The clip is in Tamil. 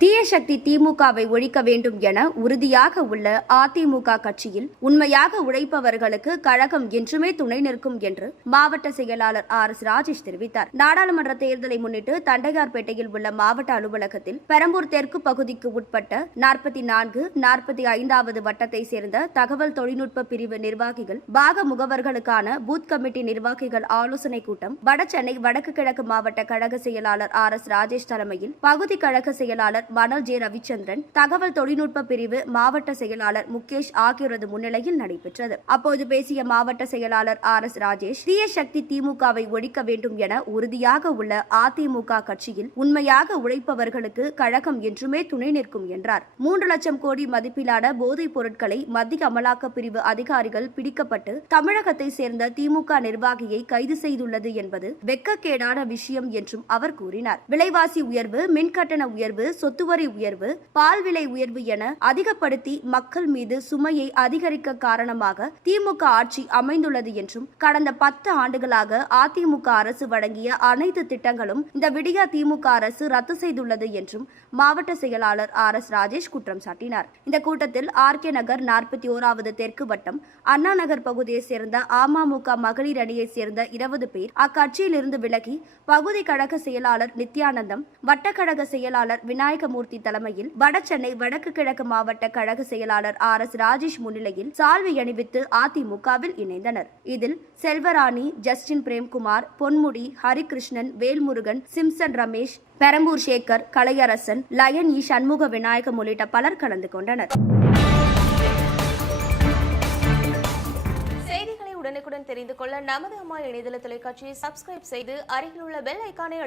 தீய சக்தி திமுகவை ஒழிக்க வேண்டும் என உறுதியாக உள்ள அதிமுக கட்சியில் உண்மையாக உழைப்பவர்களுக்கு கழகம் என்றுமே துணை நிற்கும் என்று மாவட்ட செயலாளர் ஆர் எஸ் ராஜேஷ் தெரிவித்தார். நாடாளுமன்ற தேர்தலை முன்னிட்டு தண்டையார்பேட்டையில் உள்ள மாவட்ட அலுவலகத்தில் பெரம்பூர் தெற்கு பகுதிக்கு உட்பட்ட நாற்பத்தி நான்கு நாற்பத்தி ஐந்தாவது வட்டத்தை சேர்ந்த தகவல் தொழில்நுட்ப பிரிவு நிர்வாகிகள் பாக முகவர்களுக்கான பூத் கமிட்டி நிர்வாகிகள் ஆலோசனை கூட்டம் வட சென்னை வடக்கு கிழக்கு மாவட்ட கழக செயலாளர் ஆர் எஸ் ராஜேஷ் தலைமையில் பகுதி கழக செயலாளர் மனோல் ஜே ரவிச்சந்திரன் தகவல் தொழில்நுட்ப பிரிவு மாவட்ட செயலாளர் முகேஷ் ஆகியோரது முன்னிலையில் நடைபெற்றது. அப்போது பேசிய மாவட்ட செயலாளர் ஆர் எஸ் ராஜேஷ் தீய சக்தி திமுகவை ஒழிக்க வேண்டும் என உறுதியாக உள்ள அதிமுக கட்சியில் உண்மையாக உழைப்பவர்களுக்கு கழகம் என்றுமே துணை நிற்கும் என்றார். மூன்று லட்சம் கோடி மதிப்பிலான போதைப் பொருட்களை மத்திய அமலாக்க பிரிவு அதிகாரிகள் பிடிக்கப்பட்டு தமிழகத்தை சேர்ந்த திமுக நிர்வாகியை கைது செய்துள்ளது என்பது வெக்கக்கேடான விஷயம் என்றும் அவர் கூறினார். விலைவாசி உயர்வு மின்கட்டண உயர்வு சொத்து சொத்துவரி உயர்வு பால் விலை உயர்வு என அதிகப்படுத்தி மக்கள் மீது சுமையை அதிகரிக்க காரணமாக திமுக ஆட்சி அமைந்துள்ளது என்றும் கடந்த பத்து ஆண்டுகளாக அதிமுக அரசு வழங்கிய அனைத்து திட்டங்களும் இந்த விடியா திமுக அரசு ரத்து செய்துள்ளது என்றும் மாவட்ட செயலாளர் ஆர் எஸ் ராஜேஷ் குற்றம் சாட்டினார். இந்த கூட்டத்தில் ஆர் கே நகர் நாற்பத்தி ஓராவது தெற்கு வட்டம் அண்ணா நகர் பகுதியைச் சேர்ந்த அமமுக மகளிர் அணியைச் சேர்ந்த இருபது பேர் அக்கட்சியிலிருந்து விலகி பகுதி கழக செயலாளர் நித்யானந்தம் வட்டக்கழக செயலாளர் விநாயகமூர்த்தி தலைமையில் வடசென்னை வடக்கு கிழக்கு மாவட்ட கழக செயலாளர் ஆர் எஸ் ராஜேஷ் முன்னிலையில் சால்வை அணிவித்து அதிமுகவில் இணைந்தனர். இதில் Selvarani Justin Premkumar Ponmudi Harikrishnan Velmurugan Simson Ramesh Perambur Sekar Kalaiyarasan Lion E Shanmuga Vinayagam உள்ளிட்ட பலர் கலந்து கொண்டனர். செய்திகளை உடனுக்குடன் தெரிந்து கொள்ள நமது அம்மா இணையதள தொலைக்காட்சியை சப்ஸ்கிரைப் செய்து அருகில் உள்ள பெல் ஐக்கானை